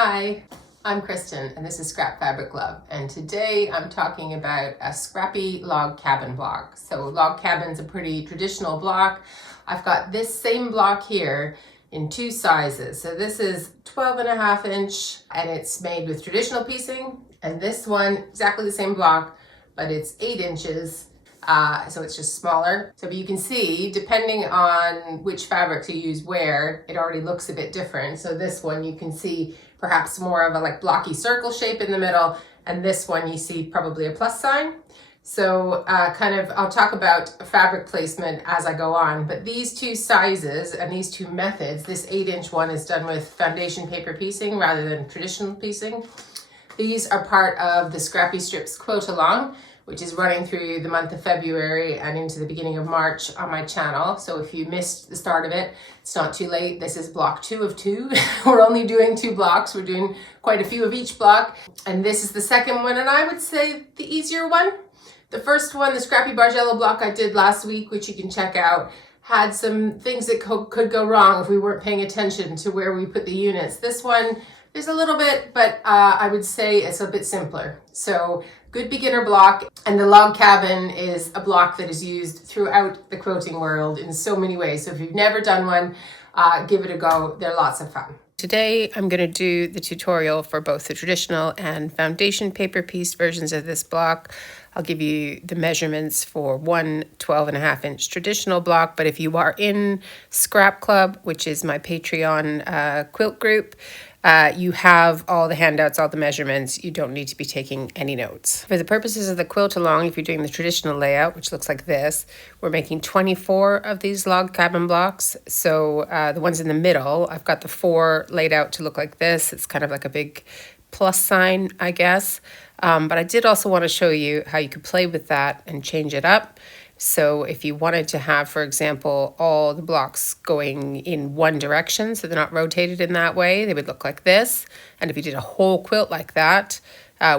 Hi, I'm Kristen and this is Scrap Fabric Love, and today I'm talking about a Scrappy log cabin block. So log cabin's a pretty traditional block. I've got this same block here in two sizes. So this is 12.5 inch and it's made with traditional piecing, and this one exactly the same block but it's 8 inches. So it's just smaller. So you can see, depending on which fabrics you use where, it already looks a bit different. So this one you can see perhaps more of a like blocky circle shape in the middle, and this one you see probably a plus sign. So I'll talk about fabric placement as I go on, but these two sizes and these two methods, this 8 inch one is done with foundation paper piecing rather than traditional piecing. These are part of the Scrappy Strips Quilt Along, which is running through the month of February and into the beginning of March on my channel. So if you missed the start of it, it's not too late. This is block 2 of 2. We're only doing 2 blocks. We're doing quite a few of each block. And this is the second one, and I would say the easier one. The first one, the Scrappy Bargello block I did last week, which you can check out, had some things that could go wrong if we weren't paying attention to where we put the units. This one, there's a little bit, but I would say it's a bit simpler. So good beginner block, and the log cabin is a block that is used throughout the quilting world in so many ways. So if you've never done one, give it a go. They're lots of fun. Today I'm going to do the tutorial for both the traditional and foundation paper piece versions of this block. I'll give you the measurements for one 12.5 inch traditional block, but if you are in Scrap Club, which is my Patreon quilt group, you have all the handouts, all the measurements. You don't need to be taking any notes. For the purposes of the quilt along, if you're doing the traditional layout, which looks like this, we're making 24 of these log cabin blocks. So the ones in the middle, I've got the 4 laid out to look like this. It's kind of like a big plus sign, I guess. But I did also want to show you how you could play with that and change it up. So if you wanted to have, for example, all the blocks going in one direction, so they're not rotated in that way, they would look like this. And if you did a whole quilt like that,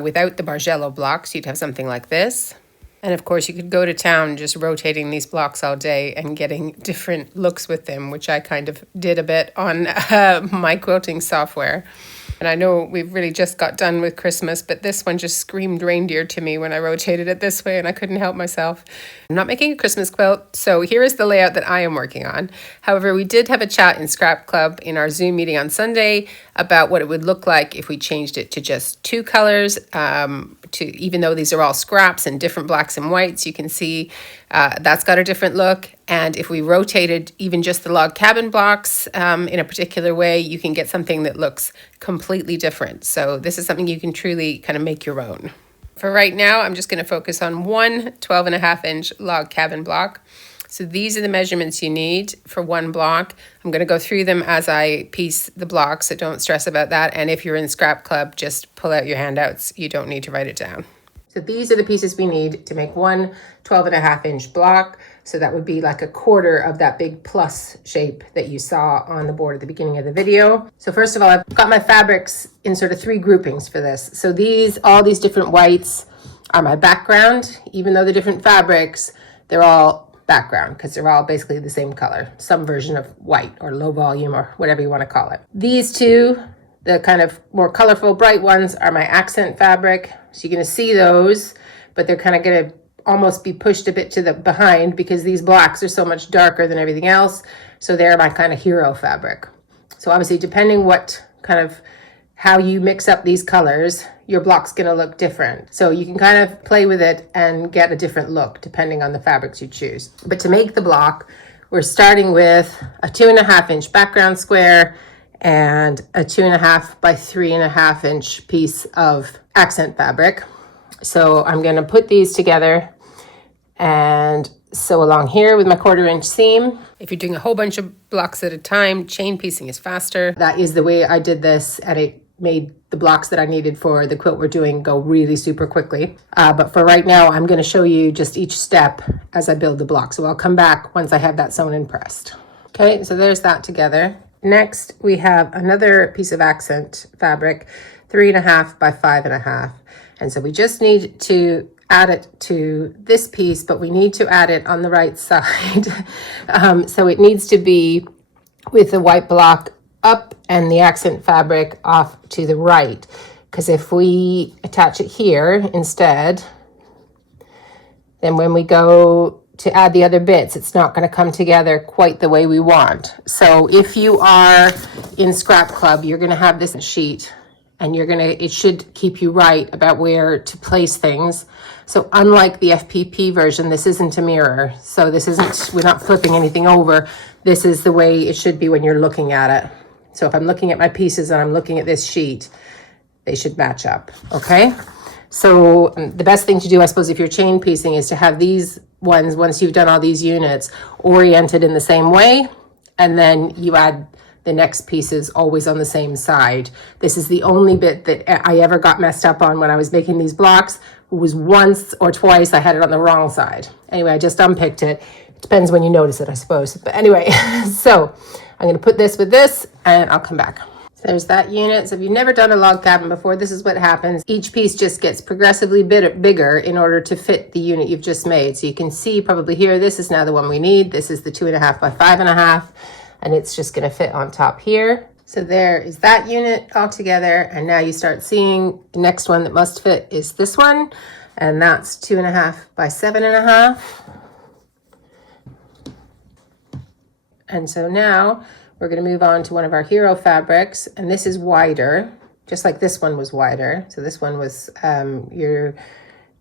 without the Bargello blocks, you'd have something like this. And of course, you could go to town just rotating these blocks all day and getting different looks with them, which I kind of did a bit on my quilting software. And I know we've really just got done with Christmas, but this one just screamed reindeer to me when I rotated it this way, and I couldn't help myself. I'm not making a Christmas quilt, so here is the layout that I am working on. However, we did have a chat in Scrap Club in our Zoom meeting on Sunday about what it would look like if we changed it to just 2 colors. Even though these are all scraps and different blacks and whites, you can see that's got a different look. And if we rotated even just the log cabin blocks in a particular way, you can get something that looks completely different. So this is something you can truly kind of make your own. For right now, I'm just going to focus on one 12.5 inch log cabin block. So these are the measurements you need for one block. I'm going to go through them as I piece the block, so don't stress about that. And if you're in Scrap Club, just pull out your handouts. You don't need to write it down. So these are the pieces we need to make one 12.5 inch block. So that would be like a quarter of that big plus shape that you saw on the board at the beginning of the video. So first of all, I've got my fabrics in sort of 3 groupings for this. So all these different whites are my background. Even though they're different fabrics, they're all background because they're all basically the same color, some version of white or low volume or whatever you want to call it. These two, the kind of more colorful bright ones, are my accent fabric. So you're going to see those, but they're kind of going to almost be pushed a bit to the behind because these blacks are so much darker than everything else. So they're my kind of hero fabric. So obviously, depending how you mix up these colors, your block's going to look different. So you can kind of play with it and get a different look depending on the fabrics you choose. But to make the block, we're starting with a 2.5 inch background square and a 2.5 by 3.5 inch piece of accent fabric. So I'm going to put these together and sew along here with my 1/4 inch seam. If you're doing a whole bunch of blocks at a time, chain piecing is faster. That is the way I did this, and it made the blocks that I needed for the quilt we're doing go really super quickly. But for right now, I'm going to show you just each step as I build the block. So I'll come back once I have that sewn and pressed. Okay, so there's that together. Next, we have another piece of accent fabric, 3.5 by 5.5. And so we just need to add it to this piece, but we need to add it on the right side. So it needs to be with the white block up and the accent fabric off to the right. Because if we attach it here instead, then when we go to add the other bits, it's not going to come together quite the way we want. So if you are in Scrap Club, you're going to have this sheet, and it should keep you right about where to place things. So unlike the FPP version, this isn't a mirror. So we're not flipping anything over. This is the way it should be when you're looking at it. So if I'm looking at my pieces and I'm looking at this sheet, they should match up, okay? So the best thing to do, I suppose, if you're chain piecing, is to have these ones, once you've done all these units, oriented in the same way, and then you add the next pieces always on the same side. This is the only bit that I ever got messed up on when I was making these blocks. It was once or twice I had it on the wrong side. Anyway, I just unpicked it. It depends when you notice it, I suppose. But anyway, so I'm going to put this with this, and I'll come back. So there's that unit. So if you've never done a log cabin before, this is what happens. Each piece just gets progressively bigger in order to fit the unit you've just made. So you can see probably here, this is now the one we need. This is the 2.5 by 5.5, and it's just going to fit on top here. So there is that unit all together, and now you start seeing the next one that must fit is this one, and that's 2.5 by 7.5. And so now we're going to move on to one of our hero fabrics, and this is wider, just like this one was wider. So this one was your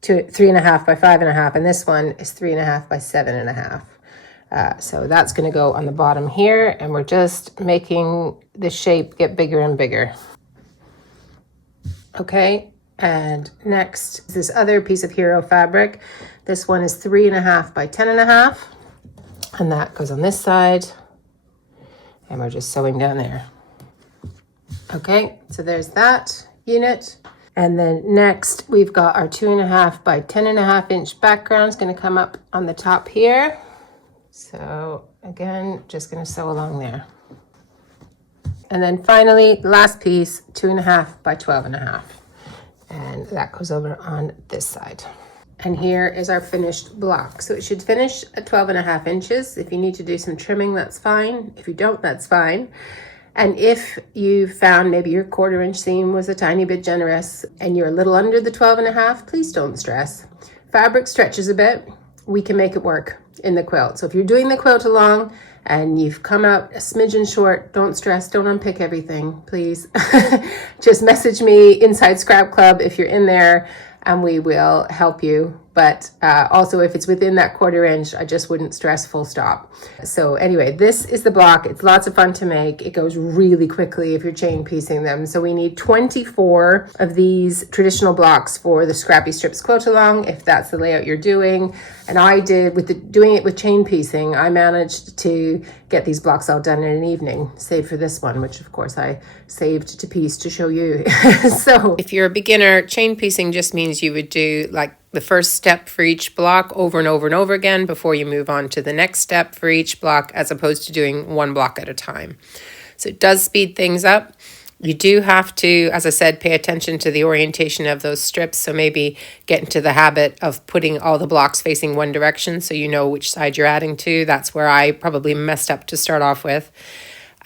3.5 by 5.5, and this one is 3.5 by 7.5. So that's going to go on the bottom here, and we're just making the shape get bigger and bigger. Okay, and next is this other piece of hero fabric. This one is 3.5 by 10.5, and that goes on this side. And we're just sewing down there. Okay, so there's that unit. And then next we've got our 2.5 by 10.5 inch background. It's going to come up on the top here. So again, just going to sew along there. And then finally, the last piece, 2.5 by 12.5. And that goes over on this side. And here is our finished block. So it should finish at 12.5 inches. If you need to do some trimming, that's fine. If you don't, that's fine. And if you found maybe your 1/4 inch seam was a tiny bit generous and you're a little under the 12.5, please don't stress. Fabric stretches a bit. We can make it work in the quilt. So if you're doing the quilt along and you've come out a smidgen short, don't stress, don't unpick everything, please. Just message me inside Scrap Club if you're in there, and we will help you. But also if it's within that 1/4 inch, I just wouldn't stress, full stop. So anyway, this is the block. It's lots of fun to make. It goes really quickly if you're chain piecing them. So we need 24 of these traditional blocks for the Scrappy Strips quilt along, if that's the layout you're doing. And I did, doing it with chain piecing, I managed to get these blocks all done in an evening, save for this one, which of course I saved to piece to show you. So if you're a beginner, chain piecing just means you would do like the first step for each block over and over and over again before you move on to the next step for each block, as opposed to doing one block at a time. So it does speed things up. You do have to, as I said, pay attention to the orientation of those strips. So maybe get into the habit of putting all the blocks facing one direction so you know which side you're adding to. That's where I probably messed up to start off with.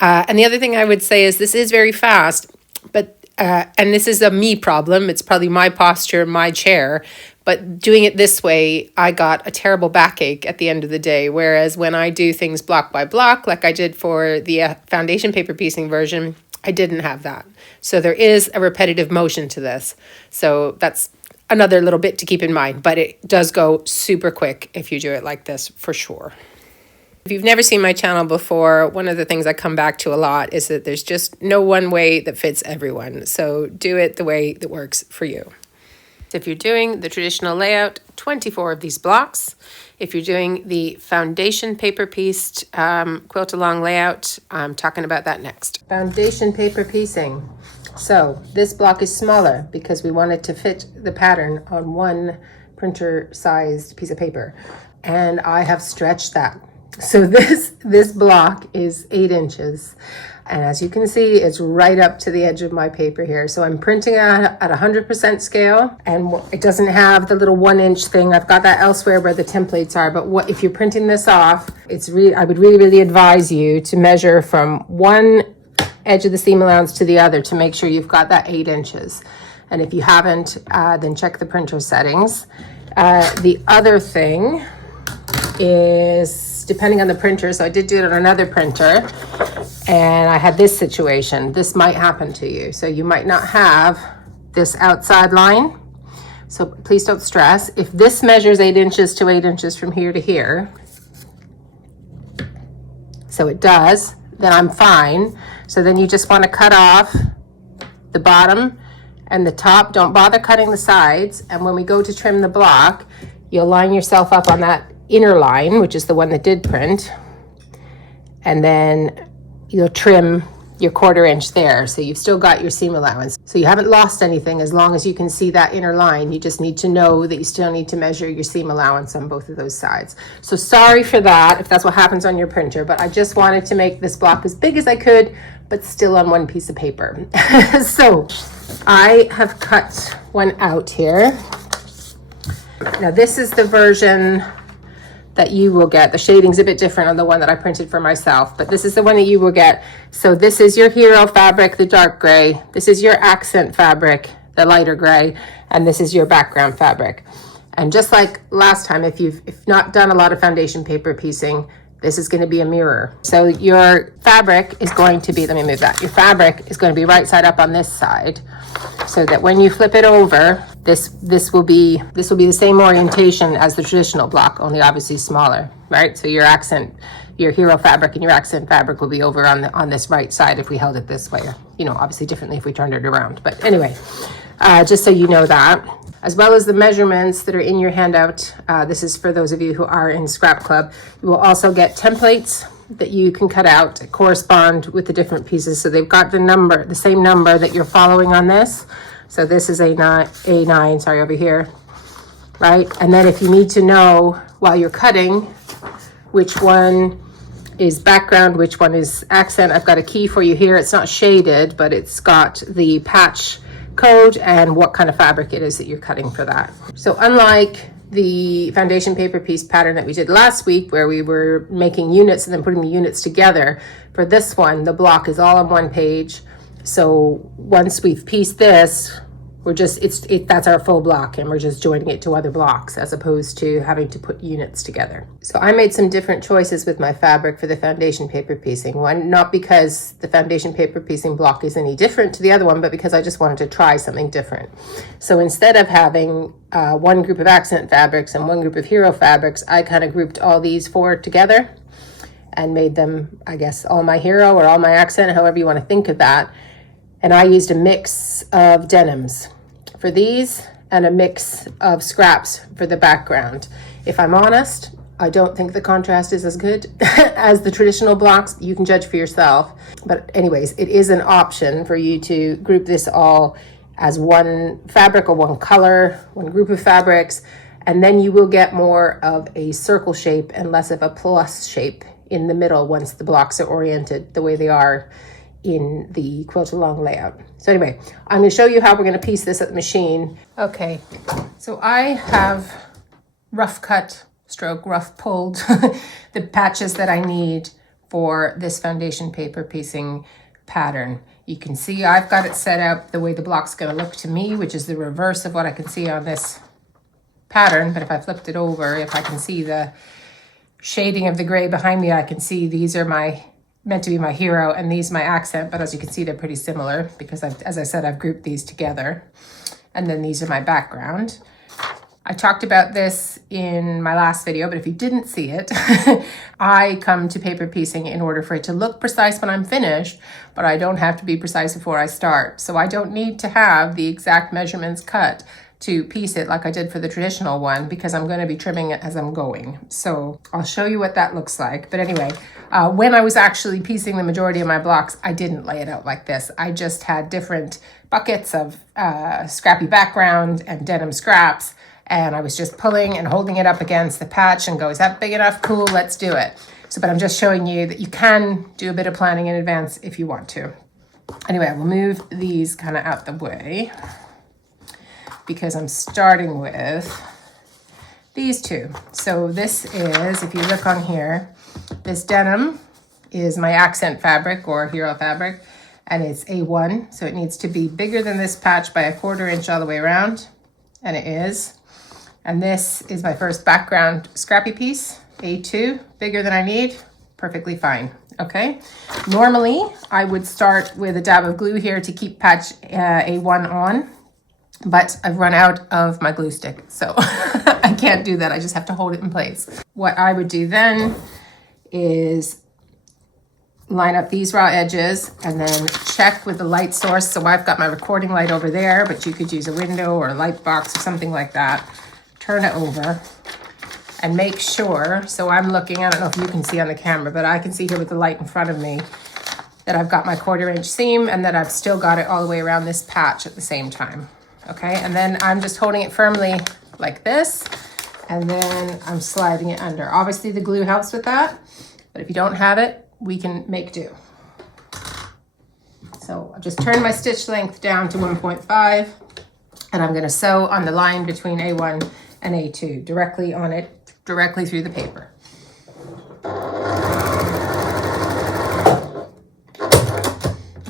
And the other thing I would say is this is very fast, but and this is a me problem. It's probably my posture, my chair. But doing it this way, I got a terrible backache at the end of the day. Whereas when I do things block by block, like I did for the foundation paper piecing version, I didn't have that. So there is a repetitive motion to this. So that's another little bit to keep in mind. But it does go super quick if you do it like this, for sure. If you've never seen my channel before, one of the things I come back to a lot is that there's just no one way that fits everyone. So do it the way that works for you. If you're doing the traditional layout, 24 of these blocks. If you're doing the foundation paper pieced quilt along layout, I'm talking about that next. Foundation paper piecing. So this block is smaller because we wanted to fit the pattern on one printer sized piece of paper. And I have stretched that. So this block is 8 inches. And as you can see, it's right up to the edge of my paper here. So I'm printing at 100% scale, and it doesn't have the little 1 inch thing. I've got that elsewhere where the templates are. But if you're printing this off, I would really advise you to measure from one edge of the seam allowance to the other to make sure you've got that 8 inches. And if you haven't, then check the printer settings. The other thing is, depending on the printer, so I did do it on another printer, and I had this situation. This might happen to you. So you might not have this outside line. So please don't stress. If this measures 8 inches to 8 inches from here to here, so it does, then I'm fine. So then you just want to cut off the bottom and the top. Don't bother cutting the sides. And when we go to trim the block, you'll line yourself up on that inner line, which is the one that did print. And then you'll trim your 1/4 inch there. So you've still got your seam allowance. So you haven't lost anything as long as you can see that inner line. You just need to know that you still need to measure your seam allowance on both of those sides. So sorry for that, if that's what happens on your printer, but I just wanted to make this block as big as I could, but still on one piece of paper. So I have cut one out here. Now this is the version that you will get. The shading's a bit different on the one that I printed for myself, but this is the one that you will get. So this is your hero fabric, the dark gray. This is your accent fabric, the lighter gray, and this is your background fabric. And just like last time, if you've not done a lot of foundation paper piecing, this is going to be a mirror. So your fabric is going to be, let me move that. Your fabric is going to be right side up on this side, so that when you flip it over, this will be the same orientation as the traditional block, only obviously smaller, right? So your hero fabric and your accent fabric will be over on this right side if we held it this way. You know, obviously differently if we turned it around. But anyway, just so you know that. As well as the measurements that are in your handout, this is for those of you who are in Scrap Club. You will also get templates that you can cut out that correspond with the different pieces. So they've got the same number that you're following on this. So this is A9, sorry, over here, right? And then if you need to know while you're cutting which one is background, which one is accent, I've got a key for you here. It's not shaded, but it's got the patch code and what kind of fabric it is that you're cutting for that. So unlike the foundation paper piece pattern that we did last week, where we were making units and then putting the units together, for this one, the block is all on one page. So once we've pieced this, we're just, that's our full block, and we're just joining it to other blocks as opposed to having to put units together. So I made some different choices with my fabric for the foundation paper piecing one, not because the foundation paper piecing block is any different to the other one, but because I just wanted to try something different. So instead of having one group of accent fabrics and one group of hero fabrics, I kind of grouped all these 4 together and made them, I guess, all my hero or all my accent, however you want to think of that. And I used a mix of denims for these and a mix of scraps for the background. If I'm honest, I don't think the contrast is as good as the traditional blocks. You can judge for yourself. But anyways, it is an option for you to group this all as one fabric or one color, one group of fabrics, and then you will get more of a circle shape and less of a plus shape in the middle once the blocks are oriented the way they are in the Quilt Along layout. So anyway, I'm going to show you how we're going to piece this at the machine. Okay, so I have rough cut, stroke, rough pulled the patches that I need for this foundation paper piecing pattern. You can see I've got it set up the way the block's going to look to me, which is the reverse of what I can see on this pattern. But if I flipped it over, if I can see the shading of the gray behind me, I can see these are meant to be my hero and these my accent, but as you can see, they're pretty similar because as I said, I've grouped these together. And then these are my background. I talked about this in my last video, but if you didn't see it, I come to paper piecing in order for it to look precise when I'm finished, but I don't have to be precise before I start. So I don't need to have the exact measurements cut to piece it like I did for the traditional one, because I'm going to be trimming it as I'm going. So I'll show you what that looks like. But anyway, when I was actually piecing the majority of my blocks, I didn't lay it out like this. I just had different buckets of scrappy background and denim scraps, and I was just pulling and holding it up against the patch and go, is that big enough? Cool, let's do it. So, but I'm just showing you that you can do a bit of planning in advance if you want to. Anyway, I will move these kind of out the way, because I'm starting with these two. So this is, if you look on here, this denim is my accent fabric or hero fabric, and it's A1, so it needs to be bigger than this patch by 1/4 inch all the way around, and it is. And this is my first background Scrappy piece, A2, bigger than I need, perfectly fine, okay? Normally, I would start with a dab of glue here to keep patch A1 on, but I've run out of my glue stick, so I can't do that. I just have to hold it in place. What I would do then is line up these raw edges and then check with the light source. So I've got my recording light over there, but you could use a window or a light box or something like that. Turn it over and make sure, so I'm looking, I don't know if you can see on the camera, but I can see here with the light in front of me that I've got my 1/4 inch seam and that I've still got it all the way around this patch at the same time. Okay, and then I'm just holding it firmly like this, and then I'm sliding it under. Obviously the glue helps with that, but if you don't have it, we can make do. So I'll just turn my stitch length down to 1.5, and I'm gonna sew on the line between A1 and A2, directly on it, directly through the paper.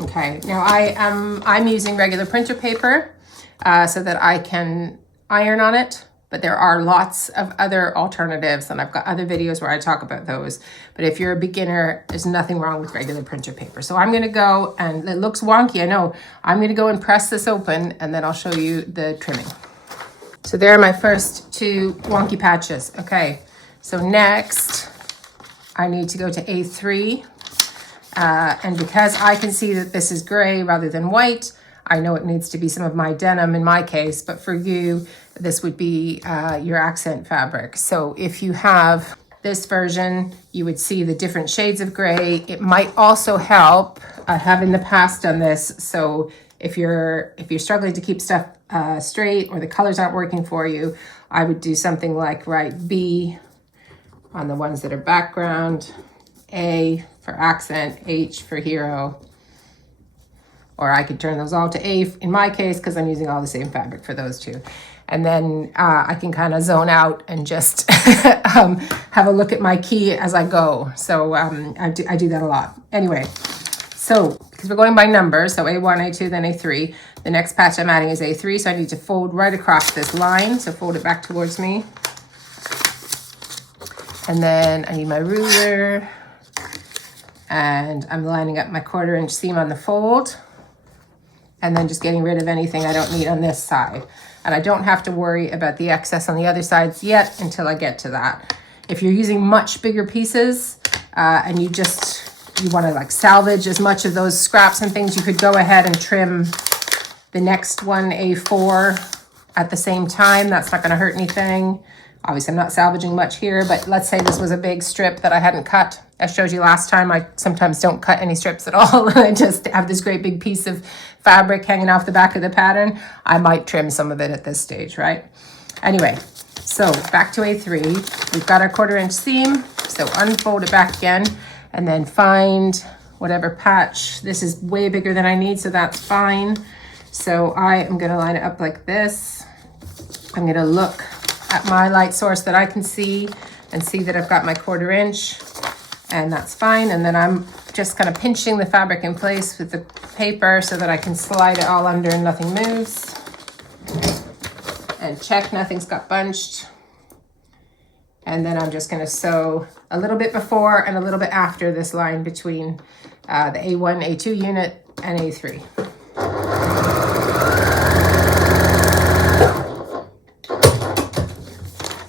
Okay, now I'm using regular printer paper so that I can iron on it, but there are lots of other alternatives, and I've got other videos where I talk about those. But if you're a beginner, there's nothing wrong with regular printer paper. So I'm gonna go, and it looks wonky, I know. I'm gonna go and press this open, and then I'll show you the trimming. So there are my first 2 wonky patches. Okay, so next I need to go to A3. And because I can see that this is gray rather than white, I know it needs to be some of my denim in my case, but for you, this would be your accent fabric. So if you have this version, you would see the different shades of gray. It might also help, I have in the past done this, so if you're struggling to keep stuff straight or the colors aren't working for you, I would do something like write B on the ones that are background, A for accent, H for hero, or I could turn those all to A in my case because I'm using all the same fabric for those 2. And then I can kind of zone out and just have a look at my key as I go. So I do that a lot. Anyway, so because we're going by numbers, so A1, A2, then A3, the next patch I'm adding is A3, so I need to fold right across this line. So fold it back towards me. And then I need my ruler, and I'm lining up my 1/4 inch seam on the fold, and then just getting rid of anything I don't need on this side. And I don't have to worry about the excess on the other sides yet until I get to that. If you're using much bigger pieces and you want to like salvage as much of those scraps and things, you could go ahead and trim the next one, A4, at the same time. That's not going to hurt anything. Obviously, I'm not salvaging much here, but let's say this was a big strip that I hadn't cut. I showed you last time, I sometimes don't cut any strips at all. I just have this great big piece of fabric hanging off the back of the pattern. I might trim some of it at this stage, right? Anyway, so back to A3. We've got our 1/4 inch seam, so unfold it back again, and then find whatever patch. This is way bigger than I need, so that's fine. So I am gonna line it up like this. I'm gonna look at my light source that I can see and see that I've got my 1/4 inch, and that's fine. And then I'm just kind of pinching the fabric in place with the paper so that I can slide it all under and nothing moves. And check nothing's got bunched. And then I'm just gonna sew a little bit before and a little bit after this line between the A1, A2 unit and A3.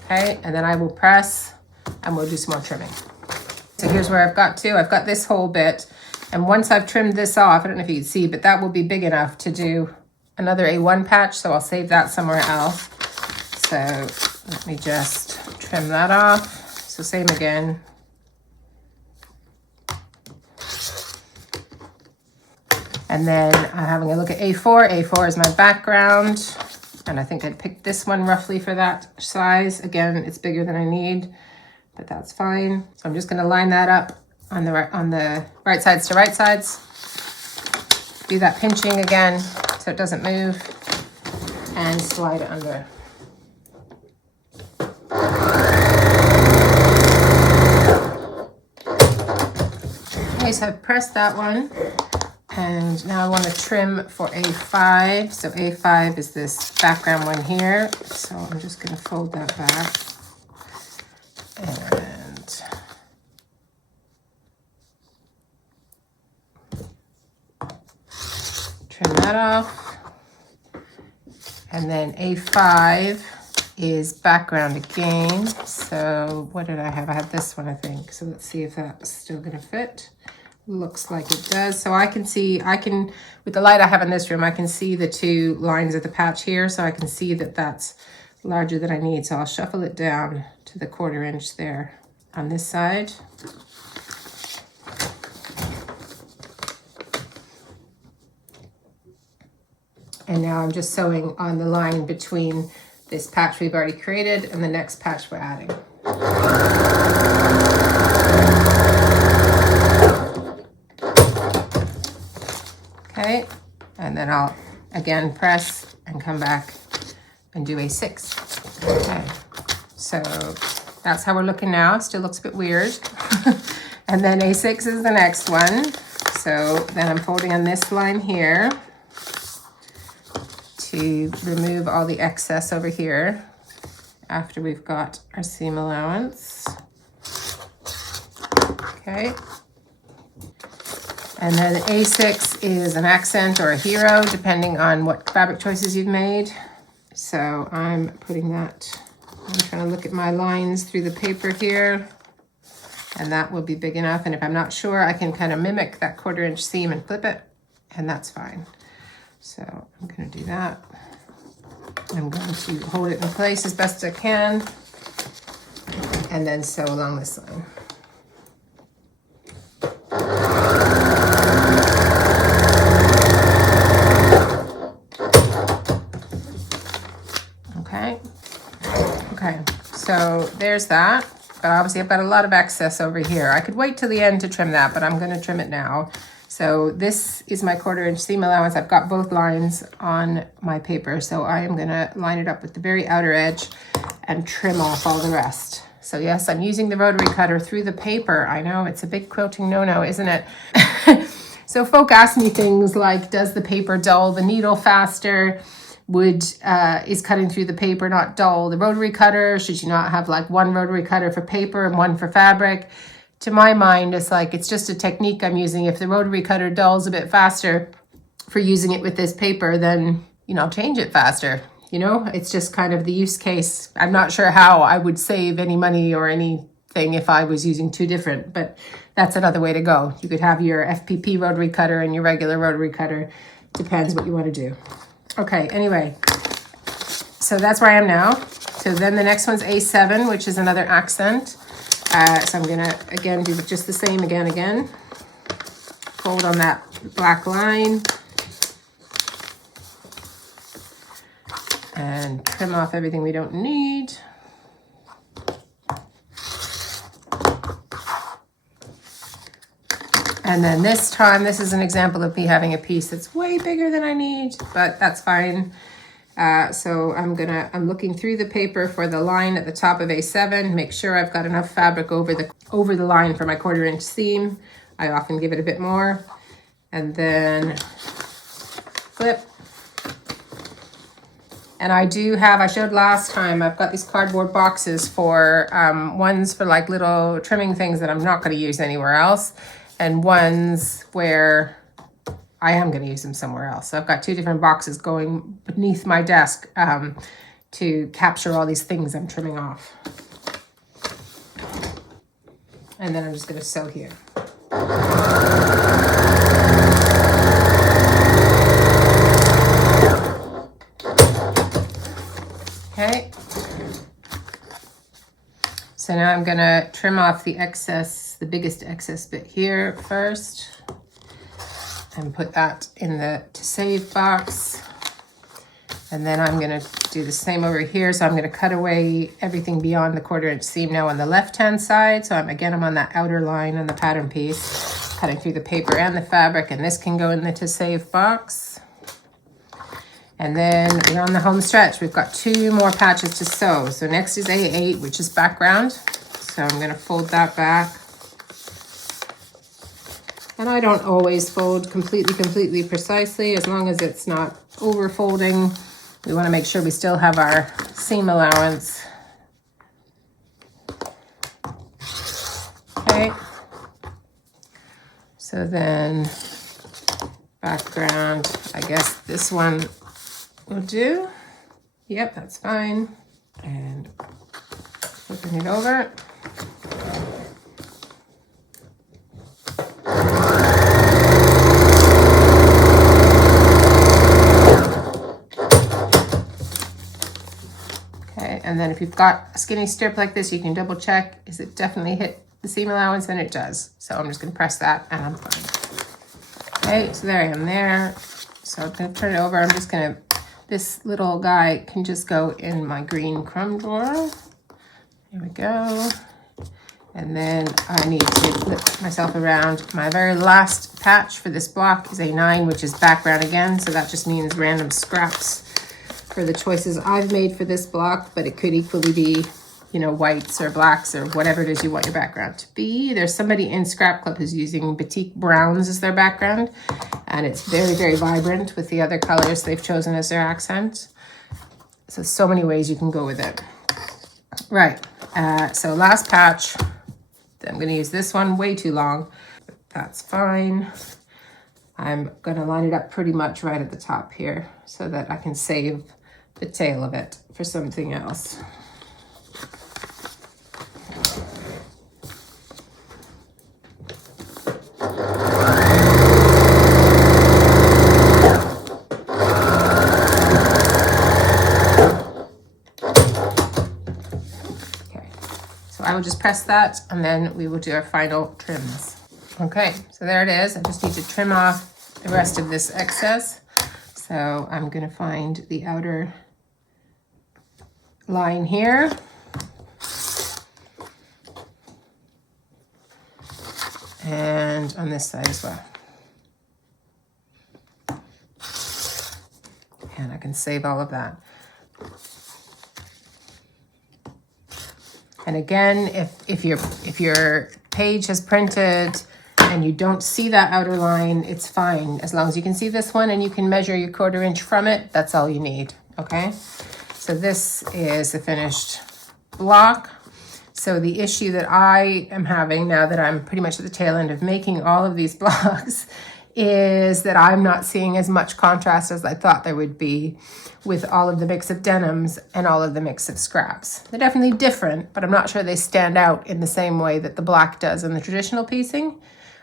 Okay, and then I will press and we'll do some more trimming. So here's where I've got to. I've got this whole bit, and once I've trimmed this off, I don't know if you can see, but that will be big enough to do another A1 patch, so I'll save that somewhere else. So let me just trim that off. So same again. And then I'm having a look at A4. A4 is my background. And I think I'd picked this one roughly for that size. Again, it's bigger than I need, but that's fine. So I'm just gonna line that up on the right sides to right sides. Do that pinching again so it doesn't move, and slide it under. Okay, so I've pressed that one, And now I want to trim for A5. So A5 is this background one here. So I'm just going to fold that back. And trim that off. And then A5 is background again. So what did I have? I have this one, I think. So let's see if that's still going to fit. Looks like it does. So I can see, with the light I have in this room, I can see the two lines of the patch here. So I can see that that's larger than I need. So I'll shuffle it down to the 1/4 inch there on this side. And now I'm just sewing on the line between this patch we've already created and the next patch we're adding. Okay, and then I'll again press and come back and do A6. Okay, so that's how we're looking now. Still looks a bit weird. And then A6 is the next one. So then I'm folding on this line here to remove all the excess over here after we've got our seam allowance. Okay. And then A6 is an accent or a hero, depending on what fabric choices you've made. So I'm putting that, I'm trying to look at my lines through the paper here, and that will be big enough. And if I'm not sure, I can kind of mimic that 1/4 inch seam and flip it, and that's fine. So I'm going to do that. I'm going to hold it in place as best I can, and then sew along this line. Okay, so there's that. But obviously I've got a lot of excess over here. I could wait till the end to trim that, but I'm going to trim it now. So this is my 1/4 inch seam allowance. I've got both lines on my paper, so I am going to line it up with the very outer edge and trim off all the rest. So yes, I'm using the rotary cutter through the paper. I know it's a big quilting no-no, isn't it? So folk ask me things like, does the paper dull the needle faster? Is cutting through the paper not dull the rotary cutter? Should you not have like one rotary cutter for paper and one for fabric? To my mind, it's like, it's just a technique I'm using. If the rotary cutter dulls a bit faster for using it with this paper, then, you know, change it faster. You know, it's just kind of the use case. I'm not sure how I would save any money or anything if I was using two different, but that's another way to go. You could have your FPP rotary cutter and your regular rotary cutter. Depends what you want to do. Okay, anyway, so that's where I am now. So then the next one's A7, which is another accent. So I'm gonna, again, do just the same again. Fold on that black line. And trim off everything we don't need. And then this time, this is an example of me having a piece that's way bigger than I need, but that's fine. So I'm looking through the paper for the line at the top of A7, make sure I've got enough fabric over the line for my 1/4 inch seam. I often give it a bit more. And then flip. And I showed last time, I've got these cardboard boxes for, ones for like little trimming things that I'm not going to use anywhere else, and ones where I am going to use them somewhere else. So I've got two different boxes going beneath my desk to capture all these things I'm trimming off. And then I'm just going to sew here. Okay. So now I'm going to trim off the excess, the biggest excess bit here first, and put that in the to save box. And then I'm going to do the same over here. So I'm going to cut away everything beyond the 1/4 inch seam now on the left-hand side. So I'm on that outer line on the pattern piece, cutting through the paper and the fabric, and this can go in the to save box. And then we're on the home stretch. We've got 2 more patches to sew. So next is A8, which is background. So I'm going to fold that back. And I don't always fold completely precisely, as long as it's not over folding. We want to make sure we still have our seam allowance. Okay. So then background, I guess this one will do. Yep, that's fine. And flipping it over. Okay, and then if you've got a skinny strip like this, you can double check, is it definitely hit the seam allowance? And it does. So I'm just gonna press that and I'm fine. Okay, so there I am there. So I'm gonna turn it over. I'm just gonna, this little guy can just go in my green crumb drawer. Here we go. And then I need to flip myself around. My very last patch for this block is a 9, which is background again. So that just means random scraps for the choices I've made for this block, but it could equally be, you know, whites or blacks or whatever it is you want your background to be. There's somebody in Scrap Club who's using Batik Browns as their background, and it's very vibrant with the other colors they've chosen as their accent. So many ways you can go with it. Right, so last patch, I'm gonna use this one, way too long. That's fine. I'm gonna line it up pretty much right at the top here so that I can save the tail of it for something else. I will just press that and then we will do our final trims. Okay, so there it is. I just need to trim off the rest of this excess. So I'm gonna find the outer line here. And on this side as well. And I can save all of that. And again, if your page has printed and you don't see that outer line, it's fine. As long as you can see this one and you can measure your 1/4 inch from it, that's all you need, okay? So this is the finished block. So the issue that I am having now that I'm pretty much at the tail end of making all of these blocks is that I'm not seeing as much contrast as I thought there would be with all of the mix of denims and all of the mix of scraps. They're definitely different, but I'm not sure they stand out in the same way that the black does in the traditional piecing.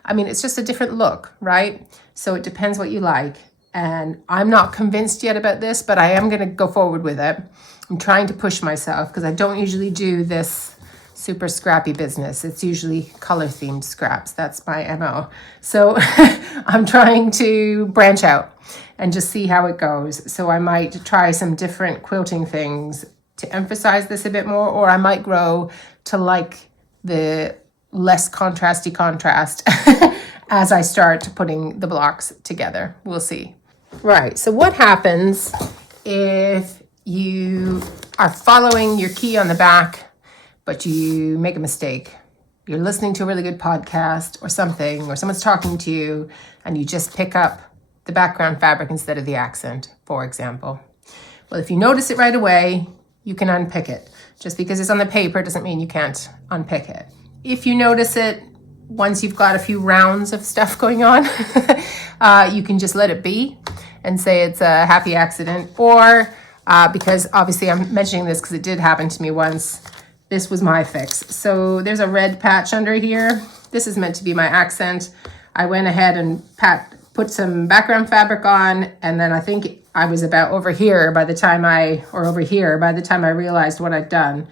I mean, it's just a different look, right? So it depends what you like. And I'm not convinced yet about this, but I am gonna go forward with it. I'm trying to push myself because I don't usually do this super scrappy business. It's usually color themed scraps. That's my MO. So I'm trying to branch out and just see how it goes. So I might try some different quilting things to emphasize this a bit more, or I might grow to like the less contrasty contrast as I start putting the blocks together. We'll see. Right, so what happens if you are following your key on the back but you make a mistake? You're listening to a really good podcast or something, or someone's talking to you, and you just pick up the background fabric instead of the accent, for example. Well, if you notice it right away, you can unpick it. Just because it's on the paper doesn't mean you can't unpick it. If you notice it once you've got a few rounds of stuff going on, you can just let it be and say it's a happy accident, or because obviously I'm mentioning this because it did happen to me once. This was my fix. So there's a red patch under here. This is meant to be my accent. I went ahead and put some background fabric on, and then I think I was about over here by the time I realized what I'd done.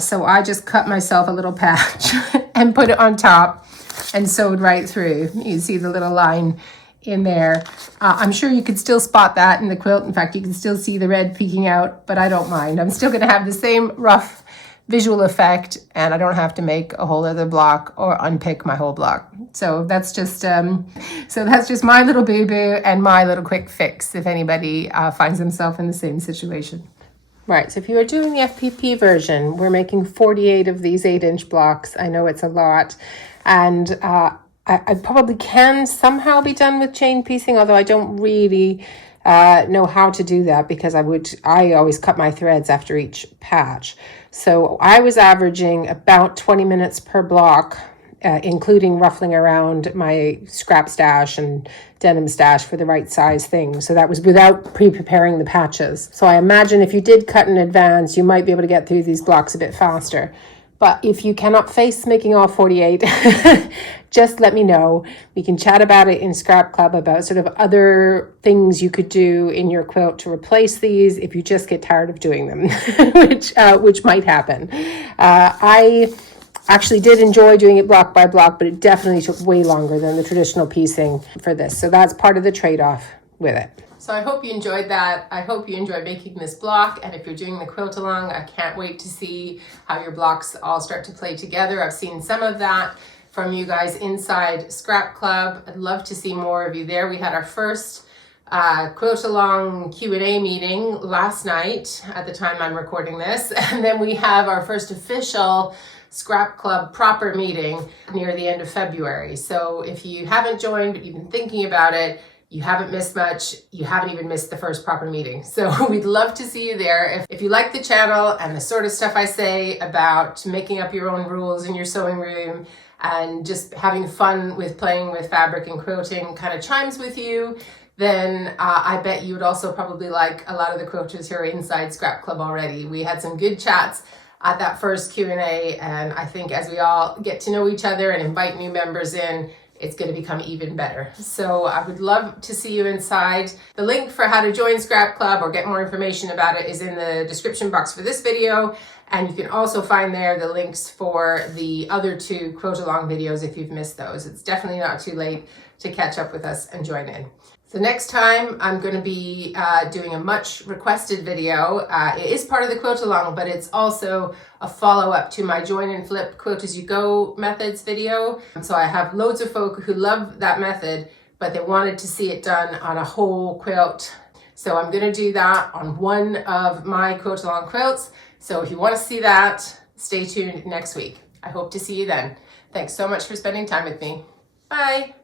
So I just cut myself a little patch and put it on top and sewed right through. You see the little line in there. I'm sure you could still spot that in the quilt. In fact, you can still see the red peeking out, but I don't mind. I'm still gonna have the same rough visual effect, and I don't have to make a whole other block or unpick my whole block. So that's just my little boo-boo and my little quick fix if anybody finds themselves in the same situation. Right, so if you are doing the FPP version, we're making 48 of these 8-inch blocks. I know it's a lot, and I probably can somehow be done with chain piecing, although I don't really know how to do that because I always cut my threads after each patch. So I was averaging about 20 minutes per block, including ruffling around my scrap stash and denim stash for the right size thing. So that was without pre-preparing the patches. So I imagine if you did cut in advance, you might be able to get through these blocks a bit faster. But if you cannot face making all 48, just let me know. We can chat about it in Scrap Club about sort of other things you could do in your quilt to replace these if you just get tired of doing them, which might happen. I actually did enjoy doing it block by block, but it definitely took way longer than the traditional piecing for this. So that's part of the trade-off with it. So I hope you enjoyed that. I hope you enjoyed making this block. And if you're doing the quilt along, I can't wait to see how your blocks all start to play together. I've seen some of that from you guys inside Scrap Club. I'd love to see more of you there. We had our first quilt along Q&A meeting last night at the time I'm recording this. And then we have our first official Scrap Club proper meeting near the end of February. So if you haven't joined, but you've been thinking about it, you haven't missed much. You haven't even missed the first proper meeting. So we'd love to see you there. If you like the channel and the sort of stuff I say about making up your own rules in your sewing room and just having fun with playing with fabric and quilting kind of chimes with you, then I bet you would also probably like a lot of the quilters who are inside Scrap Club already. We had some good chats at that first Q&A, and I think as we all get to know each other and invite new members in, it's going to become even better. So I would love to see you inside. The link for how to join Scrap Club or get more information about it is in the description box for this video. And you can also find there the links for the other 2 quilt along videos if you've missed those. It's definitely not too late to catch up with us and join in. So next time I'm going to be doing a much requested video. It is part of the quilt along, but it's also a follow-up to my join and flip quilt as you go methods video. So I have loads of folk who love that method, but they wanted to see it done on a whole quilt. So I'm going to do that on one of my quilt along quilts. So if you want to see that, stay tuned next week. I hope to see you then. Thanks so much for spending time with me. Bye.